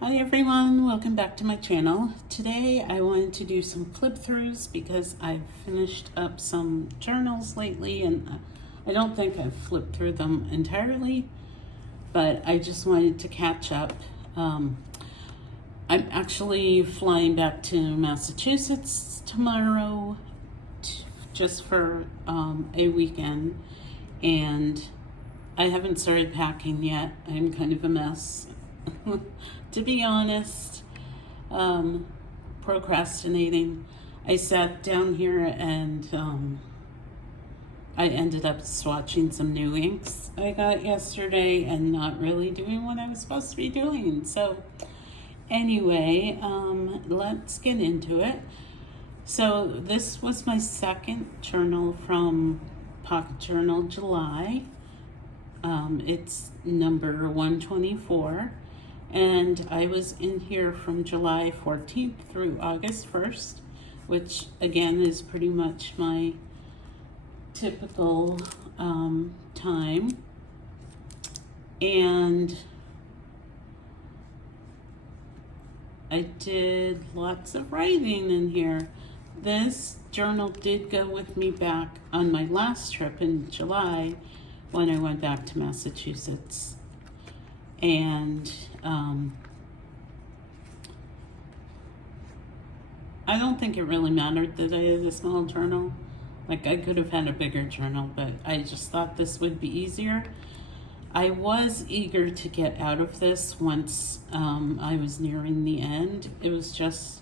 Hi everyone, welcome back to my channel. Today I wanted to do some flip throughs because I've finished up some journals lately and I don't think I've flipped through them entirely, but I just wanted to catch up. I'm actually flying back to Massachusetts tomorrow just for a weekend, and I haven't started packing yet. I'm kind of a mess. To be honest, procrastinating. I sat down here and I ended up swatching some new inks I got yesterday and not really doing what I was supposed to be doing. So anyway, let's get into it. So this was my second journal from Pocket Journal July. It's number 124. And I was in here from July 14th through August 1st, which again is pretty much my typical time. And I did lots of writing in here. This journal did go with me back on my last trip in July when I went back to Massachusetts. And I don't think it really mattered that I had a small journal. Like, I could have had a bigger journal, but I just thought this would be easier. I was eager to get out of this once I was nearing the end. It was just,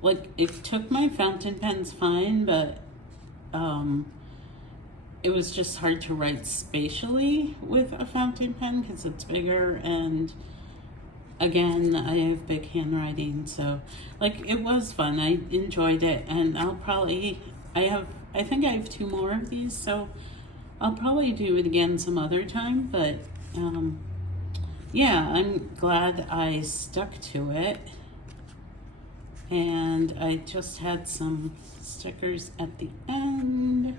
like, it took my fountain pens fine, but it was just hard to write spatially with a fountain pen because it's bigger, and again, I have big handwriting, so like it was fun. I enjoyed it, and I think I have 2 more of these, so I'll probably do it again some other time, but yeah, I'm glad I stuck to it. And I just had some stickers at the end.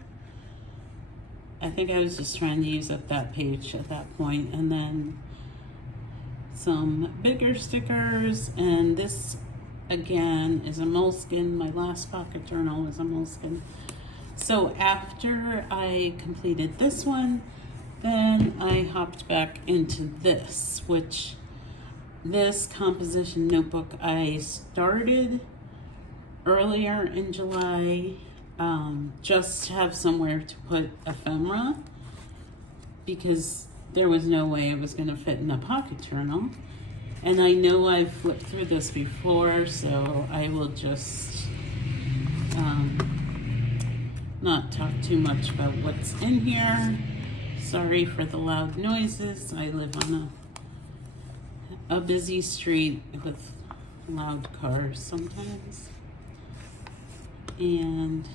I think I was just trying to use up that page at that point, and then some bigger stickers, and this again is a moleskin. My last pocket journal was a moleskin. So after I completed this one, then I hopped back into this, which this composition notebook I started earlier in July, just to have somewhere to put ephemera, because there was no way it was going to fit in a pocket journal. And I know I've flipped through this before, so I will just not talk too much about what's in here. Sorry for the loud noises. I live on a busy street with loud cars sometimes. And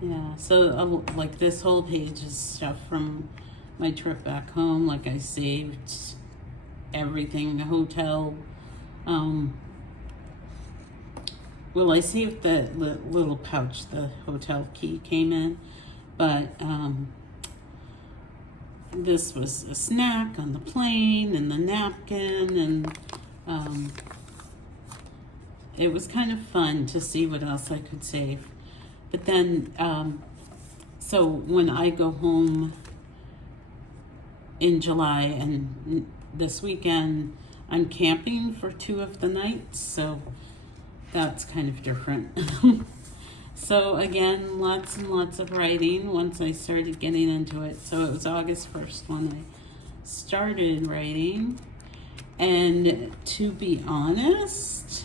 yeah, so like this whole page is stuff from my trip back home. Like, I saved everything, the hotel, well, I saved the little pouch the hotel key came in, but this was a snack on the plane, and the napkin, and it was kind of fun to see what else I could save. But then, so when I go home in July and this weekend, I'm camping for 2 of the nights, so that's kind of different. So again, lots and lots of writing once I started getting into it. So it was August 1st when I started writing, and to be honest,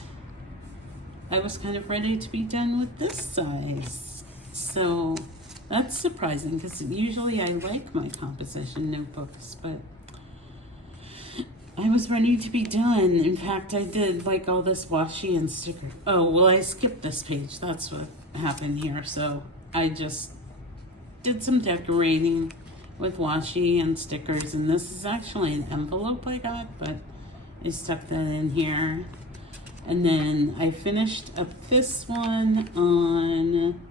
I was kind of ready to be done with this size. So that's surprising, because usually I like my composition notebooks, but I was ready to be done. In fact, I did like all this washi and sticker. Oh, well, I skipped this page. That's what happened here. So I just did some decorating with washi and stickers, and this is actually an envelope I got, but I stuck that in here. And then I finished up this one on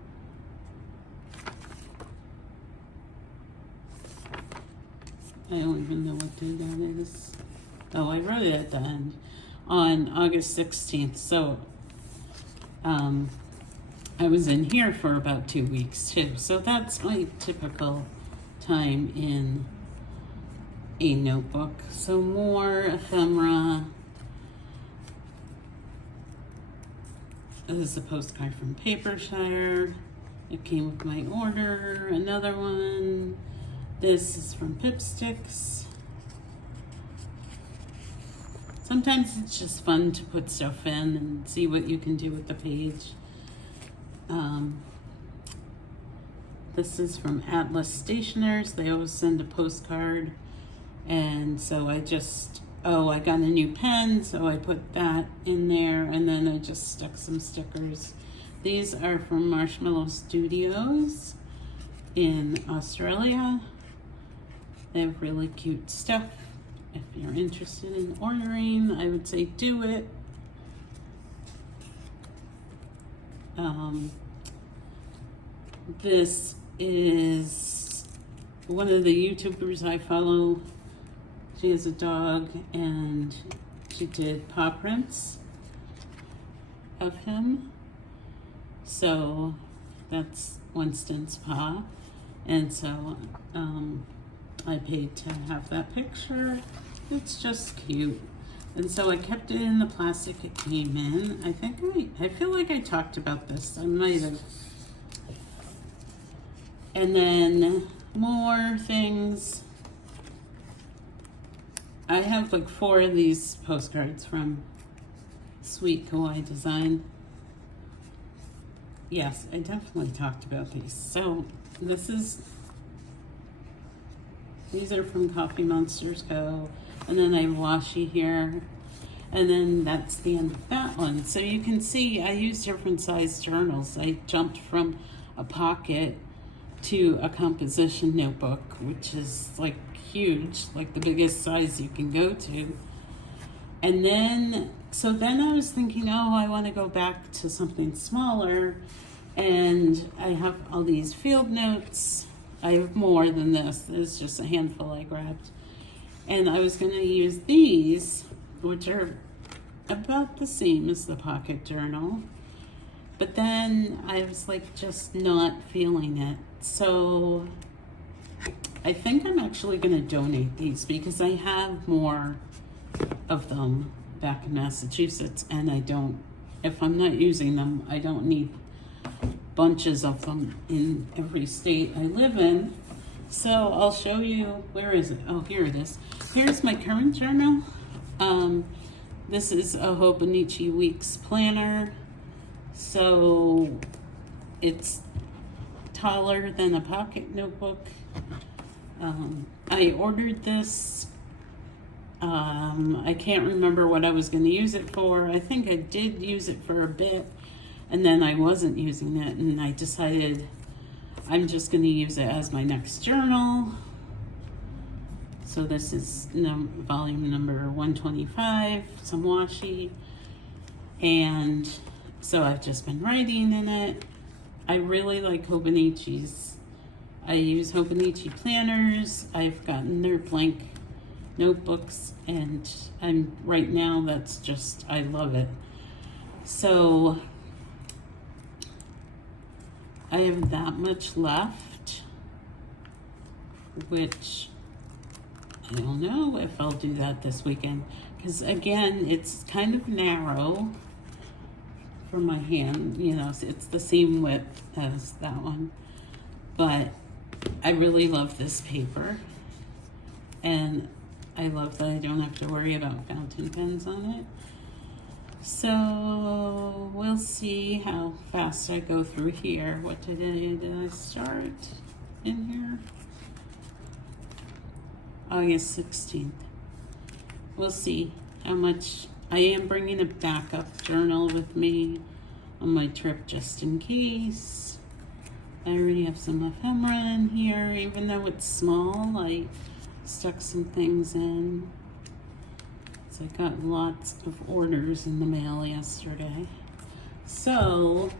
I don't even know what day that is. Oh, I wrote it at the end on August 16th. So I was in here for about 2 weeks too. So that's my typical time in a notebook. So more ephemera. This is a postcard from Papershire. It came with my order. Another one. This is from Pipsticks. Sometimes it's just fun to put stuff in and see what you can do with the page. This is from Atlas Stationers. They always send a postcard. And so I got a new pen, so I put that in there, and then I just stuck some stickers. These are from Marshmallow Studios in Australia. They have really cute stuff. If you're interested in ordering, I would say do it. This is one of the YouTubers I follow. She has a dog, and she did paw prints of him. So that's Winston's paw. And so I paid to have that picture. It's just cute. And so I kept it in the plastic it came in. I feel like I talked about this. I might have. And then more things. I have like 4 of these postcards from Sweet Kawaii Design. Yes, I definitely talked about these. So these are from Coffee Monsters Co. And then I have washi here. And then that's the end of that one. So you can see I use different size journals. I jumped from a pocket to a composition notebook, which is like huge, like the biggest size you can go to. And then I was thinking, oh, I want to go back to something smaller. And I have all these field notes. I have more than this. There's just a handful I grabbed. And I was going to use these, which are about the same as the pocket journal. But then I was like just not feeling it. So I think I'm actually going to donate these because I have more of them back in Massachusetts, and if I'm not using them, I don't need bunches of them in every state I live in. So I'll show you, where is it? Oh, here it is. Here's my current journal. This is a Hobonichi Weeks planner. So it's taller than a pocket notebook. I ordered this. I can't remember what I was going to use it for. I think I did use it for a bit, and then I wasn't using it, and I decided I'm just going to use it as my next journal. So this is volume number 125, some washi, and so I've just been writing in it. I really like Hobonichi's. I use Hobonichi planners. I've gotten their blank notebooks, and right now I love it. So I have that much left, which I don't know if I'll do that this weekend, because again, it's kind of narrow for my hand. It's the same width as that one, but I really love this paper, and I love that I don't have to worry about fountain pens on it. So we'll see how fast I go through here. What today did I start in here? August 16th. We'll see how much. I am bringing a backup journal with me on my trip just in case. I already have some ephemera in here. Even though it's small, I stuck some things in. So I got lots of orders in the mail yesterday. So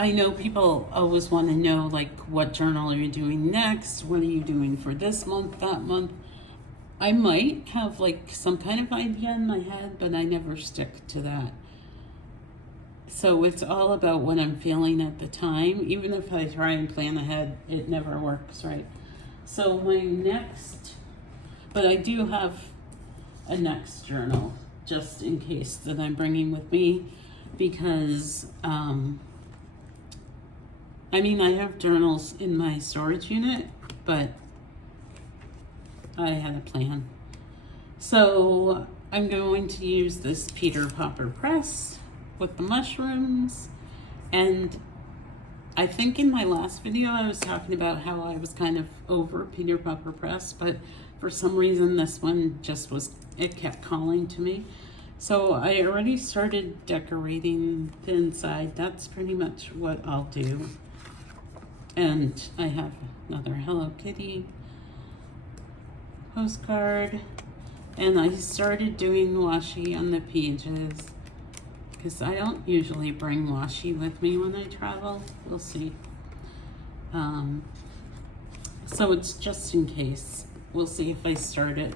I know people always want to know, like, what journal are you doing next? What are you doing for this month, that month? I might have, like, some kind of idea in my head, but I never stick to that. So it's all about what I'm feeling at the time. Even if I try and plan ahead, it never works, right? So my next, but I do have a next journal just in case that I'm bringing with me, because I mean, I have journals in my storage unit, but I had a plan. So I'm going to use this Peter Popper press with the mushrooms, and I think in my last video I was talking about how I was kind of over Peter Popper press, but for some reason this one just was, it kept calling to me. So I already started decorating the inside. That's pretty much what I'll do. And I have another Hello Kitty postcard, and I started doing washi on the pages because I don't usually bring washi with me when I travel. We'll see. So it's just in case. We'll see if I start it.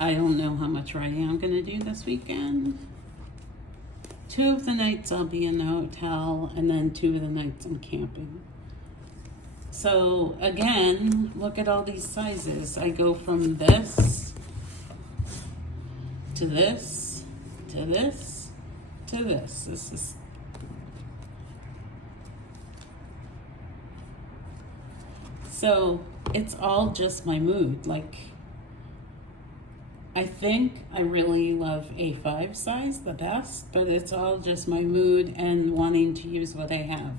I don't know how much writing I'm gonna do this weekend. 2 of the nights I'll be in the hotel, and then 2 of the nights I'm camping. So again, look at all these sizes. I go from this to this to this to this. This is so it's all just my mood. Like, I think I really love A5 size the best, but it's all just my mood and wanting to use what I have.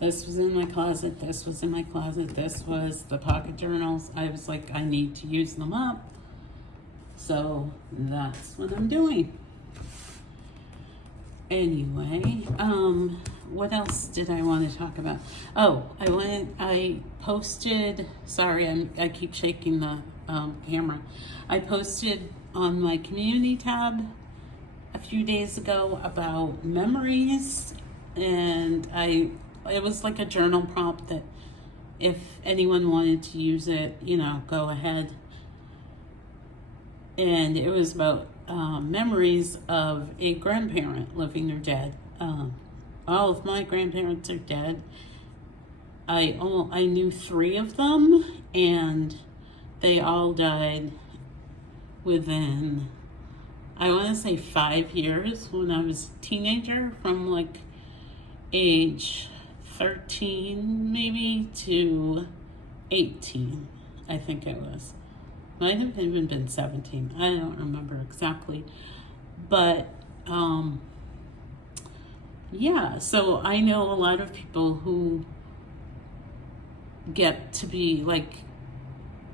This was in my closet, this was in my closet, this was the pocket journals. I was like, I need to use them up. So that's what I'm doing. Anyway, what else did I want to talk about? Oh, I posted, sorry, I keep shaking the camera. I posted on my community tab a few days ago about memories, and it was like a journal prompt that if anyone wanted to use it, you know, go ahead. And it was about memories of a grandparent, living or dead. All of my grandparents are dead. I knew 3 of them, and they all died within, I want to say 5 years, when I was a teenager, from like age 13 maybe to 18, I think it was. Might have even been 17. I don't remember exactly. But yeah, so I know a lot of people who get to be like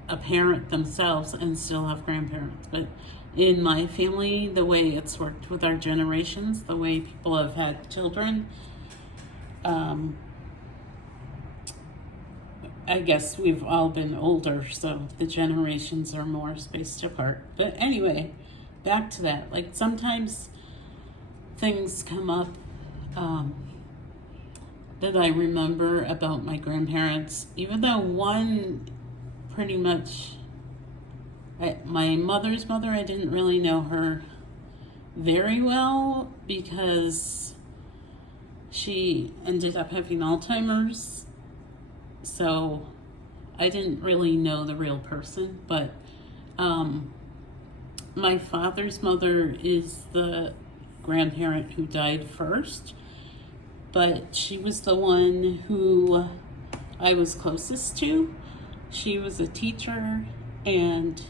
a parent themselves and still have grandparents. But in my family, the way it's worked with our generations, the way people have had children, I guess we've all been older, so the generations are more spaced apart. But anyway, back to that. Like, sometimes things come up that I remember about my grandparents, even though one pretty much, my mother's mother, I didn't really know her very well because she ended up having Alzheimer's. So I didn't really know the real person, but my father's mother is the grandparent who died first, but she was the one who I was closest to. She was a teacher, and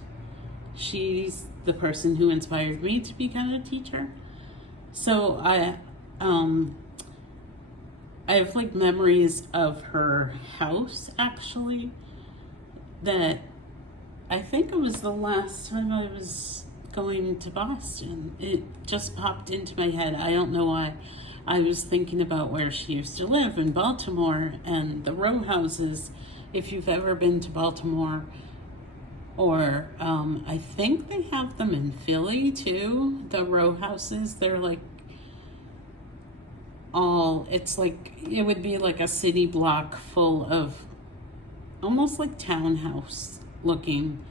she's the person who inspired me to become a teacher. So I have like memories of her house, actually, that I think it was the last time I was going to Boston. It just popped into my head. I don't know why. I was thinking about where she used to live in Baltimore and the row houses. If you've ever been to Baltimore, or I think they have them in Philly too, the row houses. They're like, it's like, it would be like a city block full of almost like townhouse looking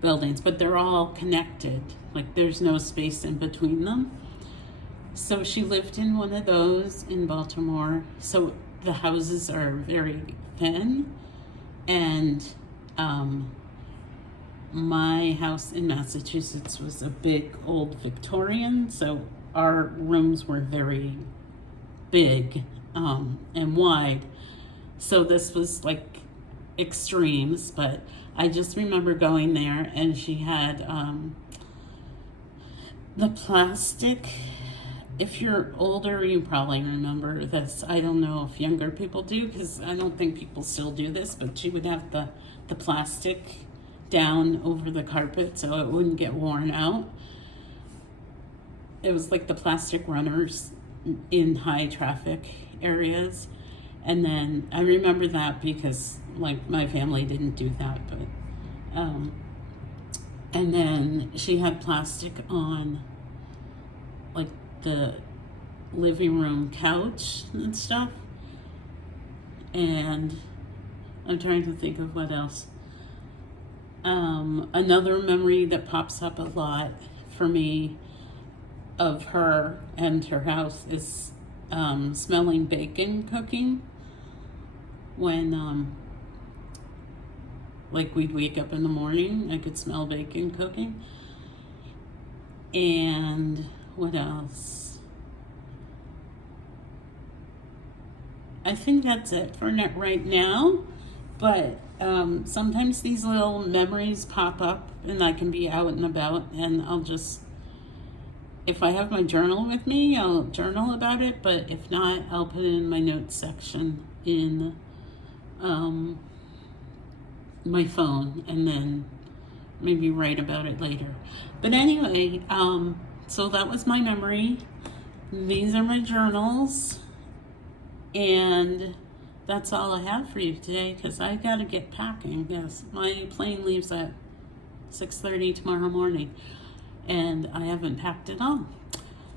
buildings, but they're all connected. Like there's no space in between them. So she lived in one of those in Baltimore. So the houses are very thin, and my house in Massachusetts was a big old Victorian, so our rooms were very big and wide. So this was like extremes, but I just remember going there, and she had the plastic. If you're older, you probably remember this. I don't know if younger people do, because I don't think people still do this, but she would have the plastic down over the carpet so it wouldn't get worn out. It was like the plastic runners in high traffic areas. And then I remember that because like my family didn't do that, but and then she had plastic on like the living room couch and stuff. And I'm trying to think of what else. Another memory that pops up a lot for me of her and her house is smelling bacon cooking. When like we'd wake up in the morning, I could smell bacon cooking. And what else? I think that's it for right now, but sometimes these little memories pop up and I can be out and about, and I'll just, if I have my journal with me, I'll journal about it, but if not, I'll put it in my notes section in my phone, and then maybe write about it later. But anyway, so that was my memory. These are my journals, and that's all I have for you today, because I gotta get packing. Yes, my plane leaves at 6:30 tomorrow morning, and I haven't packed it all.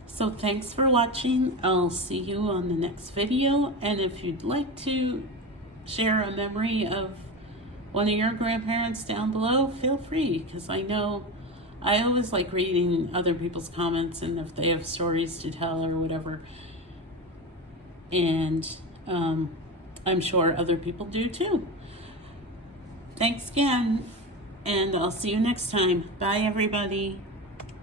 So thanks for watching. I'll see you on the next video, and if you'd like to share a memory of one of your grandparents down below, feel free, because I know I always like reading other people's comments and if they have stories to tell or whatever. And I'm sure other people do too. Thanks again, and I'll see you next time. Bye, everybody.